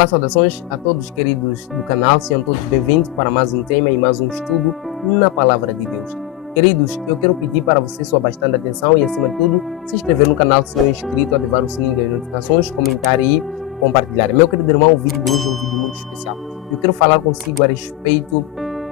Olá, saudações a todos queridos do canal, sejam todos bem-vindos para mais um tema e mais um estudo na Palavra de Deus. Queridos, eu quero pedir para você sua bastante atenção e, acima de tudo, se inscrever no canal se não é inscrito, ativar o sininho das notificações, comentar e compartilhar. Meu querido irmão, o vídeo de hoje é um vídeo muito especial. Eu quero falar consigo a respeito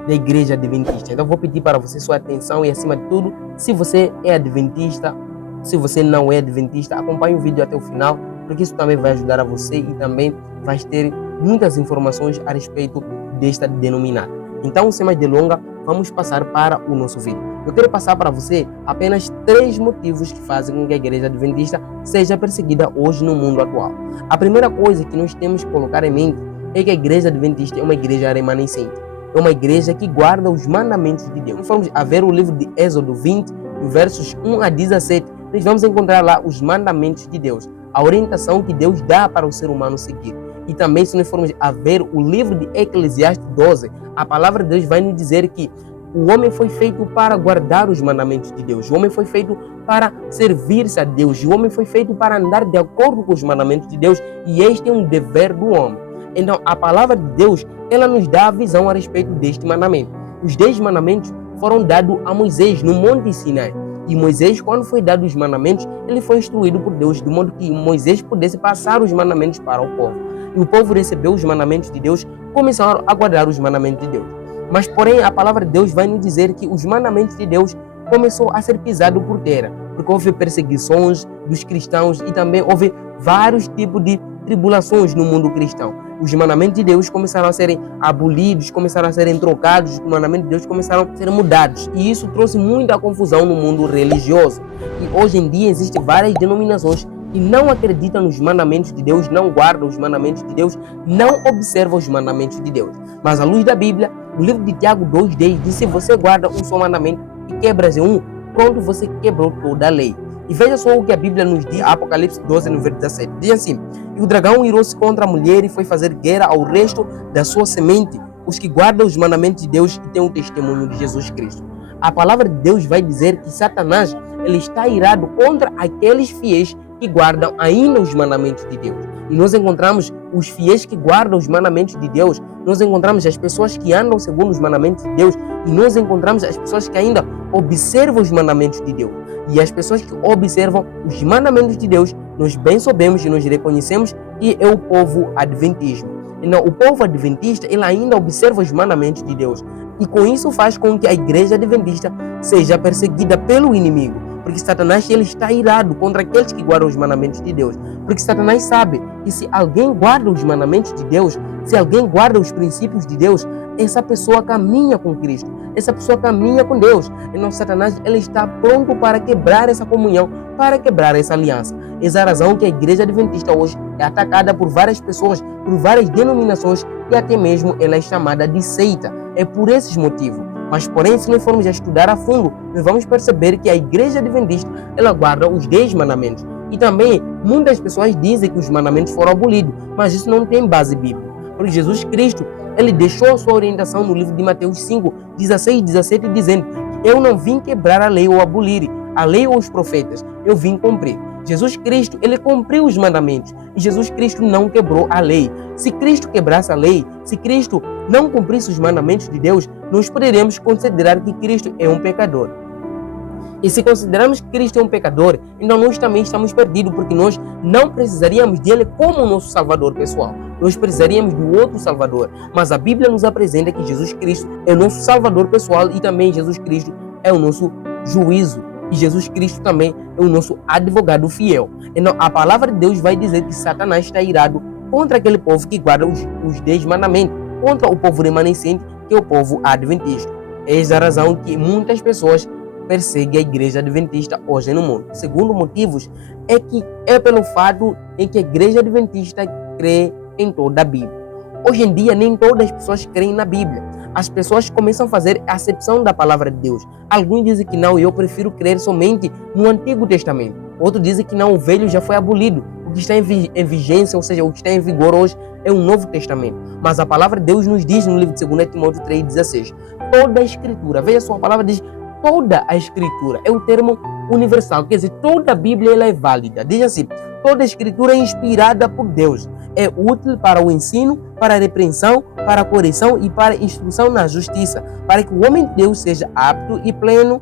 da Igreja Adventista. Então, vou pedir para você sua atenção e, acima de tudo, se você é adventista, se você não é adventista, acompanhe o vídeo até o final, porque isso também vai ajudar a você e também vai ter muitas informações a respeito desta denominada. Então, sem mais delongas, vamos passar para o nosso vídeo. Eu quero passar para você apenas 3 motivos que fazem com que a Igreja Adventista seja perseguida hoje no mundo atual. A primeira coisa que nós temos que colocar em mente é que a Igreja Adventista é uma igreja remanescente. É uma igreja que guarda os mandamentos de Deus. Vamos a ver o livro de Êxodo 20, versos 1 a 17. Nós vamos encontrar lá os mandamentos de Deus, a orientação que Deus dá para o ser humano seguir. E também, se nós formos a ver o livro de Eclesiastes 12, a palavra de Deus vai nos dizer que o homem foi feito para guardar os mandamentos de Deus. O homem foi feito para servir-se a Deus. O homem foi feito para andar de acordo com os mandamentos de Deus. E este é um dever do homem. Então, a palavra de Deus, ela nos dá a visão a respeito deste mandamento. Os 10 mandamentos foram dados a Moisés no Monte Sinai. E Moisés, quando foi dado os mandamentos, ele foi instruído por Deus, de modo que Moisés pudesse passar os mandamentos para o povo. E o povo recebeu os mandamentos de Deus, começaram a guardar os mandamentos de Deus. Mas, porém, a palavra de Deus vai nos dizer que os mandamentos de Deus começou a ser pisado por terra, porque houve perseguições dos cristãos e também houve vários tipos de tribulações no mundo cristão. Os mandamentos de Deus começaram a serem abolidos, começaram a serem trocados, os mandamentos de Deus começaram a ser mudados. E isso trouxe muita confusão no mundo religioso. E hoje em dia existem várias denominações que não acreditam nos mandamentos de Deus, não guardam os mandamentos de Deus, não observam os mandamentos de Deus. Mas à luz da Bíblia, o livro de Tiago 2,10 diz: se você guarda um só mandamento e quebras em um, pronto, você quebrou toda a lei. E veja só o que a Bíblia nos diz, Apocalipse 12, no verso 17. Diz assim: e o dragão irou-se contra a mulher e foi fazer guerra ao resto da sua semente, os que guardam os mandamentos de Deus e têm o testemunho de Jesus Cristo. A palavra de Deus vai dizer que Satanás ele está irado contra aqueles fiéis que guardam ainda os mandamentos de Deus. E nós encontramos os fiéis que guardam os mandamentos de Deus, nós encontramos as pessoas que andam segundo os mandamentos de Deus, e nós encontramos as pessoas que ainda observam os mandamentos de Deus. E as pessoas que observam os mandamentos de Deus, nós bem sabemos e nós reconhecemos que é o povo adventismo. Então, o povo adventista, ele ainda observa os mandamentos de Deus. E com isso faz com que a igreja adventista seja perseguida pelo inimigo. Porque Satanás ele está irado contra aqueles que guardam os mandamentos de Deus. Porque Satanás sabe que se alguém guarda os mandamentos de Deus, se alguém guarda os princípios de Deus, essa pessoa caminha com Cristo. Essa pessoa caminha com Deus. Então Satanás ele está pronto para quebrar essa comunhão, para quebrar essa aliança. Essa é a razão que a igreja adventista hoje é atacada por várias pessoas, por várias denominações e até mesmo ela é chamada de seita. É por esses motivos. Mas, porém, se nós formos a estudar a fundo, nós vamos perceber que a igreja adventista, ela guarda os 10 mandamentos. E também, muitas pessoas dizem que os mandamentos foram abolidos, mas isso não tem base bíblica. Porque Jesus Cristo, ele deixou a sua orientação no livro de Mateus 5, 16 e 17, dizendo que eu não vim quebrar a lei ou abolir a lei ou os profetas, eu vim cumprir. Jesus Cristo, ele cumpriu os mandamentos e Jesus Cristo não quebrou a lei. Se Cristo quebrasse a lei, se Cristo não cumprisse os mandamentos de Deus, nós poderíamos considerar que Cristo é um pecador. E se considerarmos que Cristo é um pecador, então nós também estamos perdidos, porque nós não precisaríamos dele como nosso Salvador pessoal. Nós precisaríamos do outro Salvador. Mas a Bíblia nos apresenta que Jesus Cristo é o nosso Salvador pessoal e também Jesus Cristo é o nosso juízo. E Jesus Cristo também é o nosso advogado fiel. Então a palavra de Deus vai dizer que Satanás está irado contra aquele povo que guarda os 10 mandamentos, contra o povo remanescente, que é o povo adventista. Essa é a razão que muitas pessoas perseguem a igreja adventista hoje no mundo. O segundo motivo é pelo fato em que a igreja adventista crê em toda a Bíblia. Hoje em dia, nem todas as pessoas creem na Bíblia. As pessoas começam a fazer a acepção da palavra de Deus. Alguns dizem que não, eu prefiro crer somente no Antigo Testamento. Outros dizem que não, o Velho já foi abolido. O que está em vigência, ou seja, o que está em vigor hoje é o Novo Testamento. Mas a palavra de Deus nos diz no livro de 2 Timóteo 3,16, toda a Escritura, veja só, a palavra diz toda a Escritura, é um termo universal, quer dizer, toda a Bíblia ela é válida. Diz assim, toda a Escritura é inspirada por Deus. é útil para o ensino, para a repreensão, para a correção e para a instrução na justiça, para que o homem de Deus seja apto e pleno,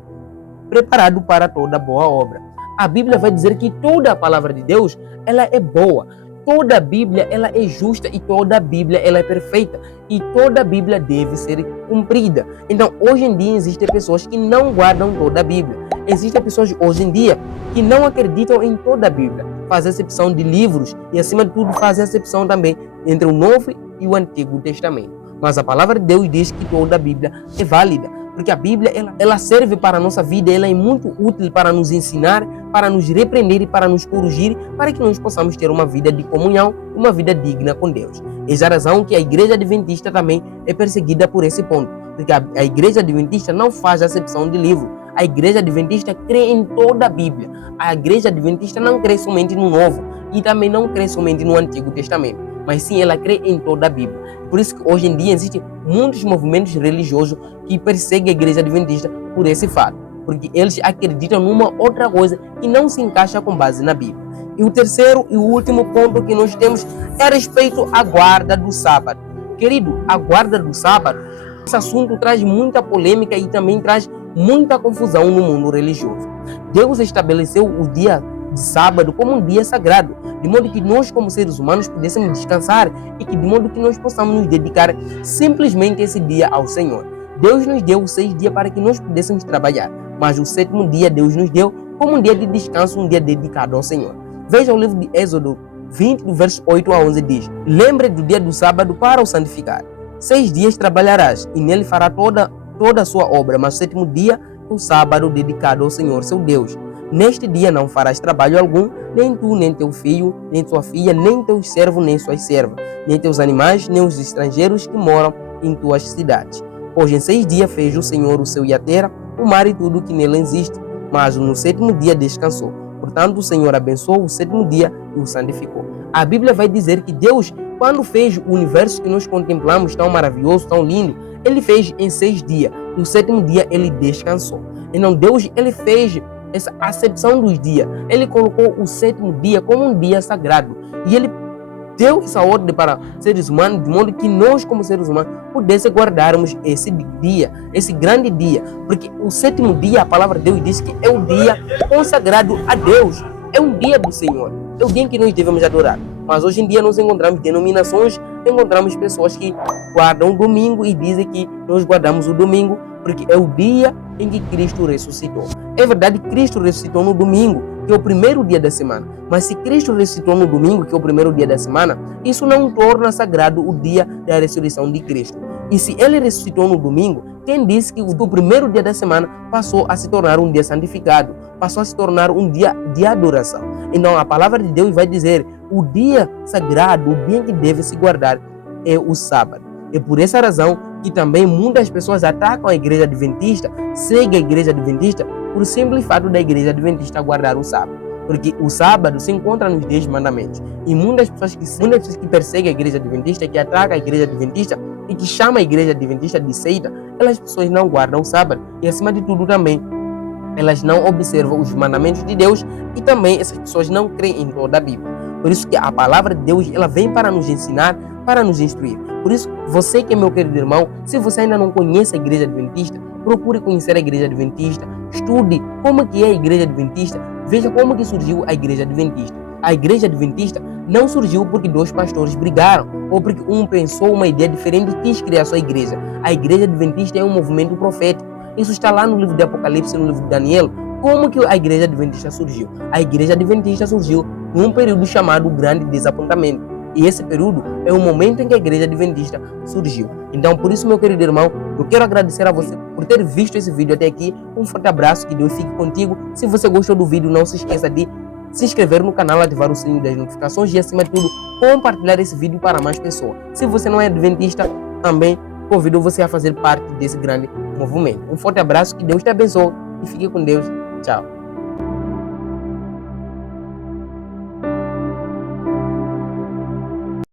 preparado para toda boa obra. A Bíblia vai dizer que toda a palavra de Deus, ela é boa. Toda a Bíblia, ela é justa e toda a Bíblia, ela é perfeita. E toda a Bíblia deve ser cumprida. Então, hoje em dia, existem pessoas que não guardam toda a Bíblia. Existem pessoas hoje em dia que não acreditam em toda a Bíblia. Fazem acepção de livros e, acima de tudo, fazem acepção também entre o Novo e o Antigo Testamento. Mas a palavra de Deus diz que toda a Bíblia é válida. Porque a Bíblia, ela serve para a nossa vida, ela é muito útil para nos ensinar, para nos repreender e para nos corrigir, para que nós possamos ter uma vida de comunhão, uma vida digna com Deus. Essa é a razão que a Igreja Adventista também é perseguida por esse ponto. Porque a Igreja Adventista não faz acepção de livro. A Igreja Adventista crê em toda a Bíblia. A Igreja Adventista não crê somente no Novo e também não crê somente no Antigo Testamento, mas sim ela crê em toda a Bíblia. Por isso que hoje em dia existem muitos movimentos religiosos que perseguem a Igreja Adventista por esse fato, porque eles acreditam numa outra coisa que não se encaixa com base na Bíblia. E o terceiro e o último ponto que nós temos é a respeito à guarda do sábado. Querido, a guarda do sábado, esse assunto traz muita polêmica e também traz muita confusão no mundo religioso. Deus estabeleceu o dia de sábado como um dia sagrado, de modo que nós como seres humanos pudéssemos descansar e que de modo que nós possamos nos dedicar simplesmente esse dia ao Senhor. Deus nos deu 6 dias para que nós pudéssemos trabalhar, mas o 7º dia Deus nos deu como um dia de descanso, um dia dedicado ao Senhor. Veja o livro de Êxodo 20, do verso 8 a 11 diz: Lembre do dia do sábado para o santificar. 6 dias trabalharás e nele fará toda a sua obra, mas o 7º dia é o sábado dedicado ao Senhor, seu Deus. Neste dia não farás trabalho algum, nem tu, nem teu filho, nem tua filha, nem teus servos, nem suas servas, nem teus animais, nem os estrangeiros que moram em tuas cidades. Pois em 6 dias fez o Senhor o céu e a terra, o mar e tudo que nele existe, mas no 7º dia descansou. Portanto, o Senhor abençoou o 7º dia e o santificou. A Bíblia vai dizer que Deus, quando fez o universo que nós contemplamos, tão maravilhoso, tão lindo, Ele fez em 6 dias. No 7º dia, Ele descansou. Então, Deus, Ele fez essa acepção dos dias. Ele colocou o 7º dia como um dia sagrado. E Ele deu essa ordem para seres humanos, de modo que nós, como seres humanos, pudéssemos guardarmos esse dia, esse grande dia. Porque o 7º dia, a palavra de Deus diz que é o dia consagrado a Deus. É um dia do Senhor. É o dia em que nós devemos adorar. Mas hoje em dia nós encontramos denominações, encontramos pessoas que guardam o domingo e dizem que nós guardamos o domingo porque é o dia em que Cristo ressuscitou. É verdade que Cristo ressuscitou no domingo, que é o primeiro dia da semana. Mas se Cristo ressuscitou no domingo, que é o primeiro dia da semana, isso não torna sagrado o dia da ressurreição de Cristo. E se Ele ressuscitou no domingo, quem disse que o primeiro dia da semana passou a se tornar um dia santificado, passou a se tornar um dia de adoração? Então a palavra de Deus vai dizer, o dia sagrado, o dia em que deve se guardar é o sábado. É por essa razão que também muitas pessoas atacam a Igreja Adventista, seguem a Igreja Adventista, por simples fato da Igreja Adventista guardar o sábado. Porque o sábado se encontra nos 10 mandamentos. E muitas pessoas que perseguem a Igreja Adventista, que atacam a Igreja Adventista e que chamam a Igreja Adventista de seita, elas pessoas não guardam o sábado. E acima de tudo também, elas não observam os mandamentos de Deus e também essas pessoas não creem em toda a Bíblia. Por isso que a palavra de Deus, ela vem para nos ensinar, para nos instruir. Por isso, você que é meu querido irmão, se você ainda não conhece a Igreja Adventista, procure conhecer a Igreja Adventista, estude como que é a Igreja Adventista, veja como que surgiu a Igreja Adventista. A Igreja Adventista não surgiu porque 2 pastores brigaram, ou porque um pensou uma ideia diferente e quis criar sua igreja. A Igreja Adventista é um movimento profético. Isso está lá no livro de Apocalipse, no livro de Daniel. Como que a Igreja Adventista surgiu? A Igreja Adventista surgiu num período chamado Grande Desapontamento. E esse período é o momento em que a Igreja Adventista surgiu. Então, por isso, meu querido irmão, eu quero agradecer a você por ter visto esse vídeo até aqui. Um forte abraço, que Deus fique contigo. Se você gostou do vídeo, não se esqueça de se inscrever no canal, ativar o sininho das notificações e, acima de tudo, compartilhar esse vídeo para mais pessoas. Se você não é adventista, também convido você a fazer parte desse grande movimento. Um forte abraço, que Deus te abençoe e fique com Deus. Tchau.